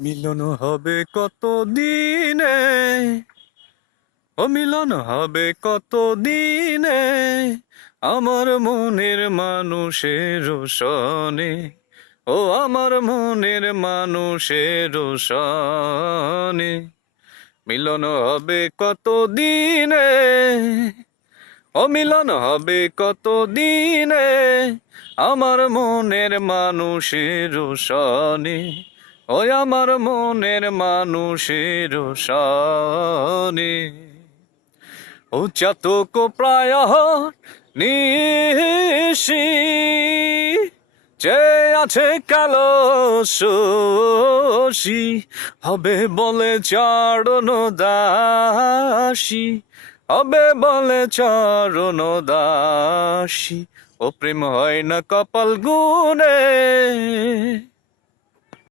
মিলন হবে কত দিনে, ও মিলন হবে কত দিনে, আমার মনের মানুষের সনে, ও আমার মনের মানুষের সনে। মিলন হবে কত দিনে, ও মিলন হবে কত দিনে, আমার মনের মানুষের সনে, ওই আমার মনের মানুষের সনে। ও চাতক প্রায় নিশি যে আছে কালো শশী, হবে বলে চরণ দাসী, হবে বলে চরণ দাসী। ও প্রেম হয় না কপাল গুনে,